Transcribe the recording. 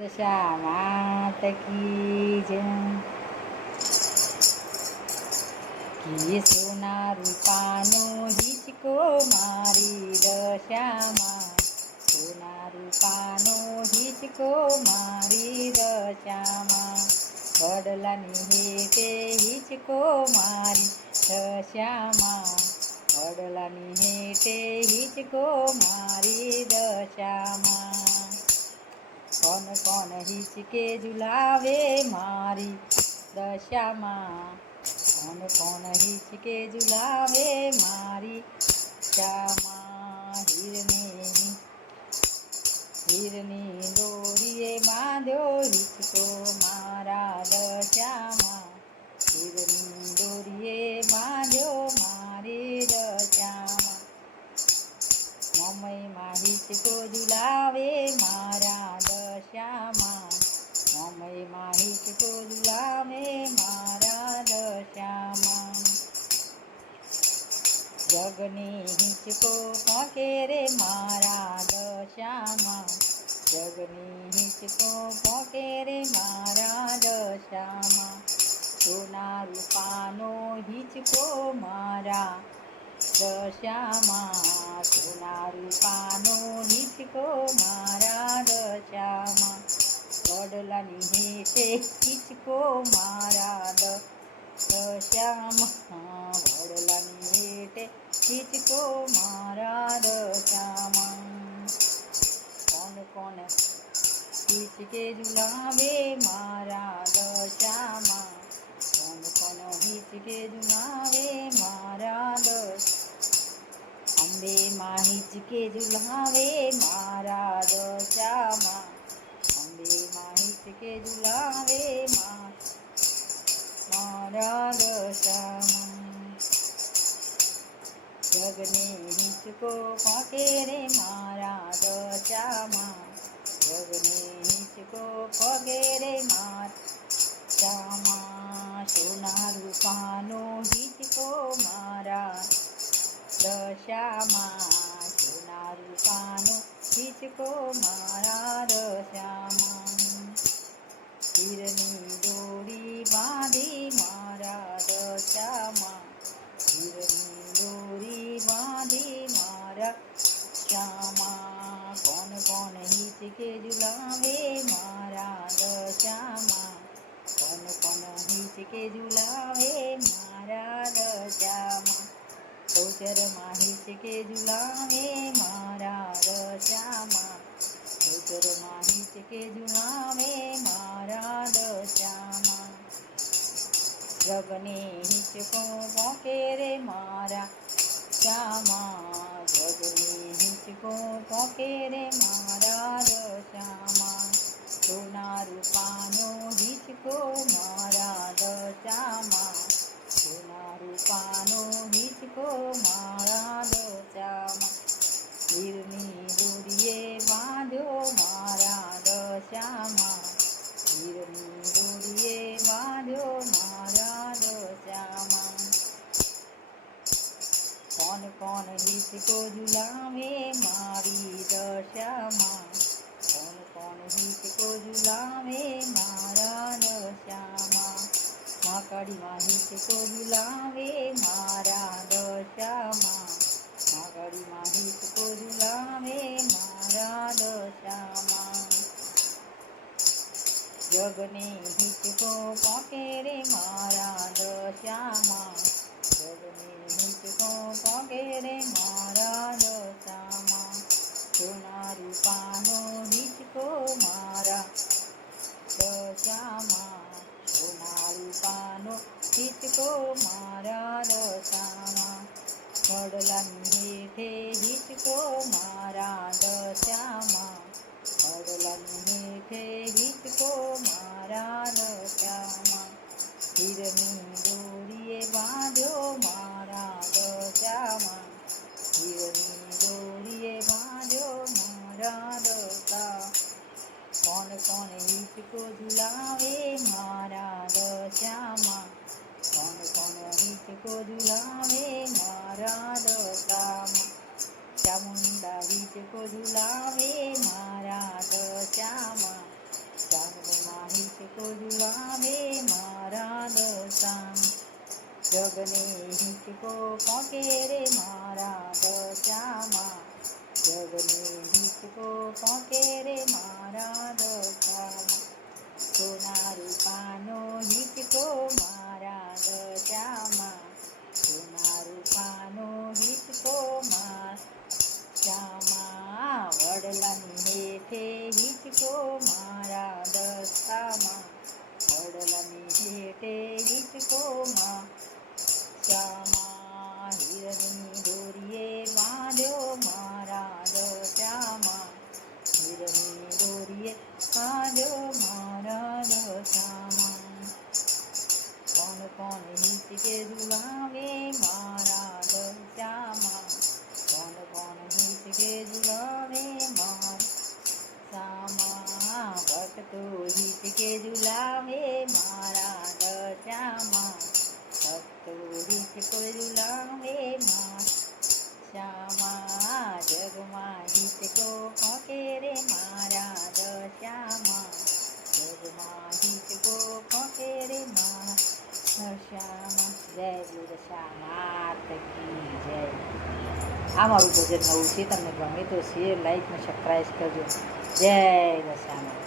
દશા માત કી કે સોના રૂપાનો હિચકો મારી દશામાં? સોના રૂપાનો હિચકો મારી દશામાં? વડલાની હેતે હિચકો મારી દશામાં? વડલાની હેતે હિચકો મારી દશામાં? કોણ કોણ હિચકે ઝુલાવે મારી દશામાં? કોણ કોણ હિચકે ઝુલાવે મારી દશામાં? હીરની હીરની દોરીએ બાંધ્યો મારા મમઈમાં હિચકો ઝુલાવે મારા દશામાં. જગની હિંચકો ફકે રે મારા દશામાં. જગની હિંચકો ફકે રે મારા દશામાં. સોના રૂપાનો હિંચકો મારા દશામાં. સોના રૂપાનો હિંચકો મારા દશામાં. વડલાની હેઠે કિચકો મારા દશામાં વડલાની હેઠે કિચકો મારા દશામાં કોણ કોણ? કિચકે ઝુલાવે મારા દશામાં કોણ કોણ? હિચકે ઝુલાવે મારા દશ અંબે માં હિચકે ઝુલાવે મારા દશામાં માં હિચકે ઝુલાવે મા- મારા દશામાં. જગને હિંચકો ફાકે રે મારા દશામાં. જગને હિંચકો ફગે રે મારા સોના રૂપાનો હિંચકો મારા દશામાં. સોના રૂપાનો હિંચકો મારા હિચકે ઝુલાવે મારા દશામાં કોણ કોણ હિચકે ઝુલાવે મારા દશામાં ગોચરમાં હિચકે ઝુલાવે મારા દશામાં ગોચરમાં હિચકે ઝુલાવે મારા દશામાં જગને હિચકો પોકે રે મારા શ્યામાં જગને હિચકો પોકે રે મારા દશામાં સોના રૂપાનો હિચકો મારા દશામાં સોના રૂપાનો હિચકો મારા દશામાં હીરની દોરીએ બાંધ્યો મારા દશામાં હીરની દોરીએ બાંધ્યો મારા દશામાં કોણ કોણ હિચકો ઝુલાવે મારી દશામાં? કોણ હિત કો જુલાવે મારા દશામાં હિત કો જુલાવે મારા દશામાં હિત કો જુલાવે મારા દશામાં જગને હિચકો પોકે દશામાં સોના રૂપાનો હિચકો મારા દશામાં વડલાની હેઠે હિચકો મારા દશામાં વડલાની હેઠે હિચકો મારા દશામાં હિરની દોરીએ બાંધ્યો મારા દશામાં હિચકો ઝુલાવે મારા દશામાં. તો ઝુલાવે મારા દશામાં. જગને હિંચકો પોકે રે મારા દશામાં. જગને હિંચકો પોકે રે મારા દશામાં. સોના રૂપાનો ઝુલાવે મારા શ્યામા જગમાં હિંચકો પોકે રે મારા દશામાં જગમાં હિંચકો પોકે રે મારા શ્યામા, જય ગુરુ દશા માત કી જય. આ મારું ભજન નવું છે, તમને ગમે તો શેર લાઈક ને સબસ્ક્રાઈબ કરજો. જય દશામાં